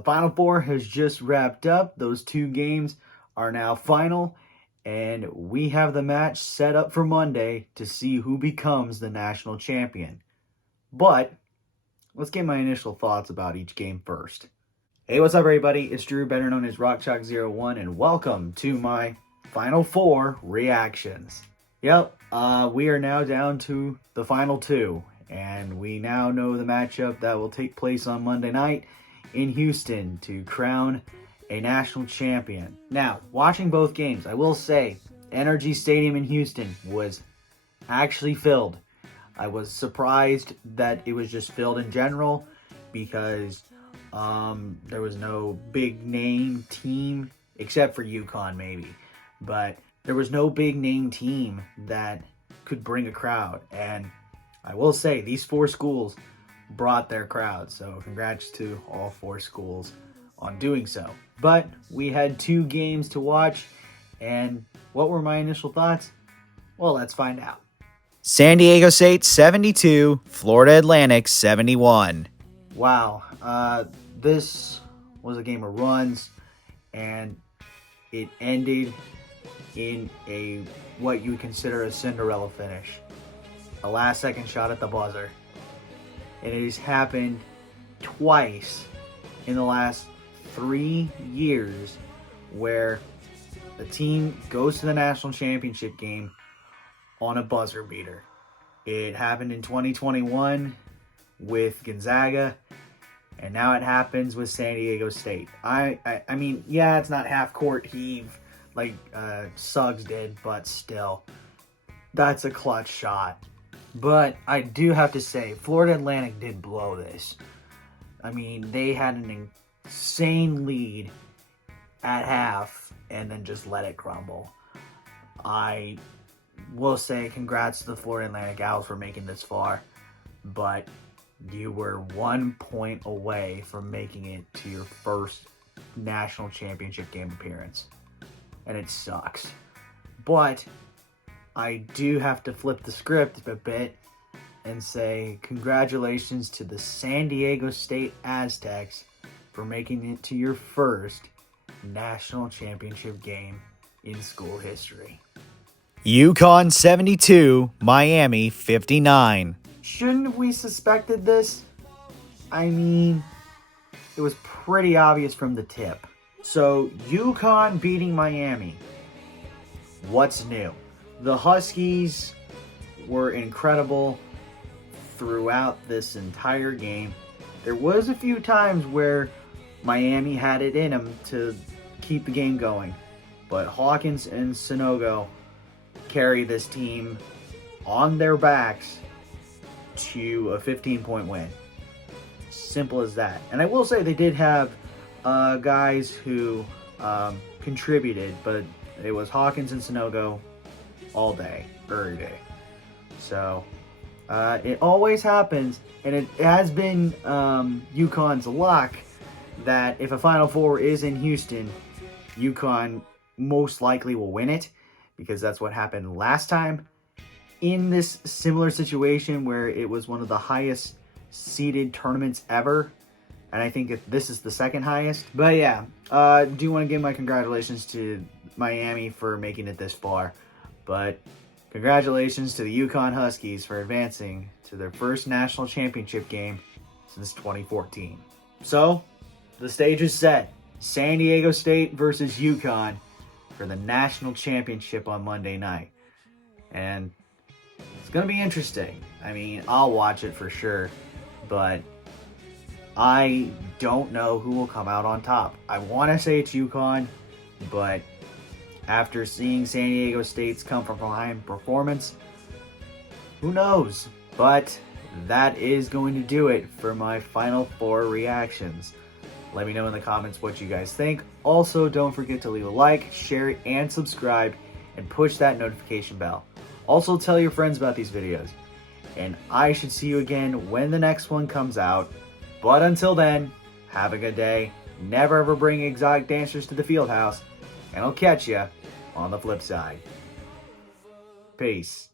the Final Four has just wrapped up. Those two games are now final, and we have the match set up for Monday to see who becomes the national champion. But let's get my initial thoughts about each game first. Hey, what's up, everybody? It's Drew, better known as RockChalk01, and welcome to my Final Four reactions. Yep, we are now down to the final two, and we now know the matchup that will take place on Monday night in Houston to crown a national champion. Now, watching both games, I will say NRG Stadium in Houston was actually filled. I was surprised that it was just filled in general because there was no big name team except for UConn maybe, but there was no big name team that could bring a crowd. And I will say these four schools brought their crowd, so congrats to all four schools on doing so. But we had two games to watch, and what were my initial thoughts? Well, let's find out. San Diego State 72, Florida Atlantic 71. Wow, this was a game of runs, and it ended in a what you would consider a Cinderella finish. A last-second shot at the buzzer. And it has happened twice in the last 3 years where the team goes to the national championship game on a buzzer beater. It happened in 2021 with Gonzaga, and now it happens with San Diego State. I mean, yeah, it's not half-court heave like Suggs did, but still, that's a clutch shot. But I do have to say, Florida Atlantic did blow this. I mean, they had an insane lead at half and then just let it crumble. I will say congrats to the Florida Atlantic Owls for making this far, but you were 1 point away from making it to your first national championship game appearance. And it sucks. But I do have to flip the script a bit and say congratulations to the San Diego State Aztecs for making it to your first national championship game in school history. UConn 72, Miami 59. Shouldn't we suspected this? I mean, it was pretty obvious from the tip. So, UConn beating Miami. What's new? The Huskies were incredible throughout this entire game. There was a few times where Miami had it in them to keep the game going, but Hawkins and Sanogo carry this team on their backs to a 15-point win. Simple as that. And I will say they did have guys who contributed, but it was Hawkins and Sanogo all day, every day. So it always happens, and it has been UConn's luck that if a Final Four is in Houston, UConn most likely will win it, because that's what happened last time in this similar situation where it was one of the highest seeded tournaments ever. And I think this is the second highest. But yeah, do want to give my congratulations to Miami for making it this far. But congratulations to the UConn Huskies for advancing to their first national championship game since 2014. So, the stage is set. San Diego State versus UConn for the national championship on Monday night. And it's going to be interesting. I mean, I'll watch it for sure. But I don't know who will come out on top. I want to say it's UConn, but after seeing San Diego State's come from behind performance, who knows? But that is going to do it for my Final Four reactions. Let me know in the comments what you guys think. Also, don't forget to leave a like, share, and subscribe, and push that notification bell. Also, tell your friends about these videos. And I should see you again when the next one comes out. But until then, have a good day. Never ever bring exotic dancers to the field house. And I'll catch ya on the flip side. Peace.